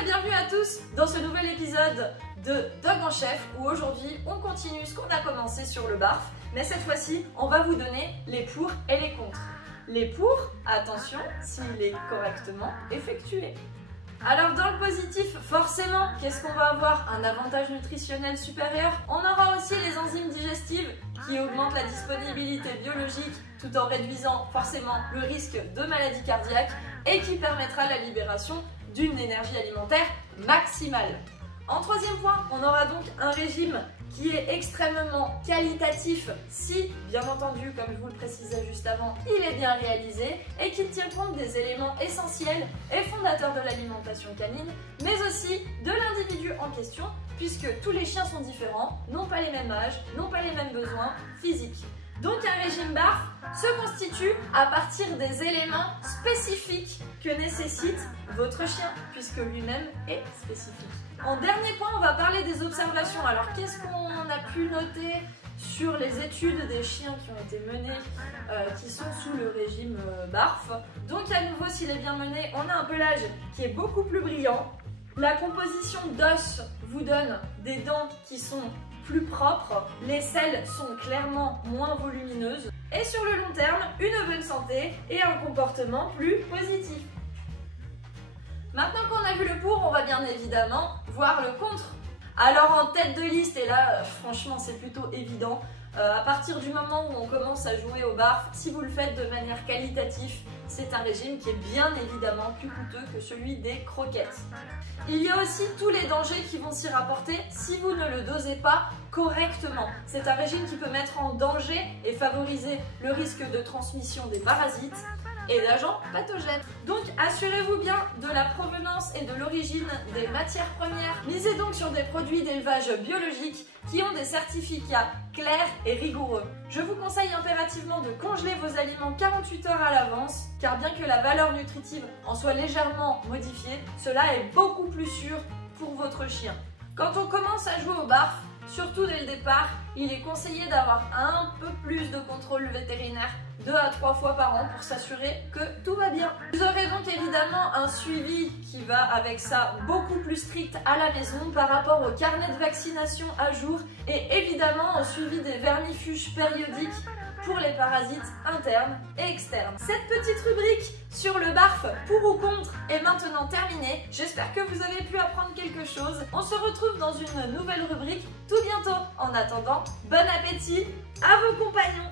et bienvenue à tous dans ce nouvel épisode de Dog en Chef où aujourd'hui on continue ce qu'on a commencé sur le barf, mais cette fois-ci on va vous donner les pour et les contre. Les pour, attention, s'il est correctement effectué. Alors dans le positif, forcément, qu'est-ce qu'on va avoir? Un avantage nutritionnel supérieur. On aura aussi les enzymes digestives qui augmentent la disponibilité biologique tout en réduisant forcément le risque de maladie cardiaque et qui permettra la libération d'une énergie alimentaire maximale. En troisième point, on aura donc un régime qui est extrêmement qualitatif si, bien entendu, comme je vous le précisais juste avant, il est bien réalisé et qu'il tient compte des éléments essentiels et fondateurs de l'alimentation canine, mais aussi de l'individu en question, puisque tous les chiens sont différents, n'ont pas les mêmes âges, n'ont pas les mêmes besoins physiques. Donc un régime BARF se constitue à partir des éléments spécifiques que nécessite votre chien, puisque lui-même est spécifique. En dernier point, on va parler des observations. Alors qu'est-ce qu'on a pu noter sur les études des chiens qui ont été menées, qui sont sous le régime BARF? Donc à nouveau, s'il est bien mené, on a un pelage qui est beaucoup plus brillant. La composition d'os vous donne des dents qui sont plus propres, les selles sont clairement moins volumineuses et sur le long terme, une bonne santé et un comportement plus positif. Maintenant qu'on a vu le pour, on va bien évidemment voir le contre. Alors en tête de liste, et là franchement c'est plutôt évident, à partir du moment où on commence à jouer au barf, si vous le faites de manière qualitative, c'est un régime qui est bien évidemment plus coûteux que celui des croquettes. Il y a aussi tous les dangers qui vont s'y rapporter si vous ne le dosez pas correctement. C'est un régime qui peut mettre en danger et favoriser le risque de transmission des parasites et d'agents pathogènes. Donc assurez-vous bien de la provenance et de l'origine des matières premières. Misez donc sur des produits d'élevage biologique qui ont des certificats clairs et rigoureux. Je vous conseille impérativement de congeler vos aliments 48 heures à l'avance, car bien que la valeur nutritive en soit légèrement modifiée, cela est beaucoup plus sûr pour votre chien. Quand on commence à jouer au barf, surtout dès le départ, il est conseillé d'avoir un peu plus de contrôle vétérinaire 2 à 3 fois par an pour s'assurer que tout va bien. Vous aurez donc évidemment un suivi qui va avec ça beaucoup plus strict à la maison par rapport au carnet de vaccination à jour et évidemment au suivi des vermifuges périodiques pour les parasites internes et externes. Cette petite rubrique sur le barf pour ou contre est maintenant terminée. J'espère que vous avez pu apprendre quelque chose. On se retrouve dans une nouvelle rubrique tout bientôt. En attendant, bon appétit à vos compagnons!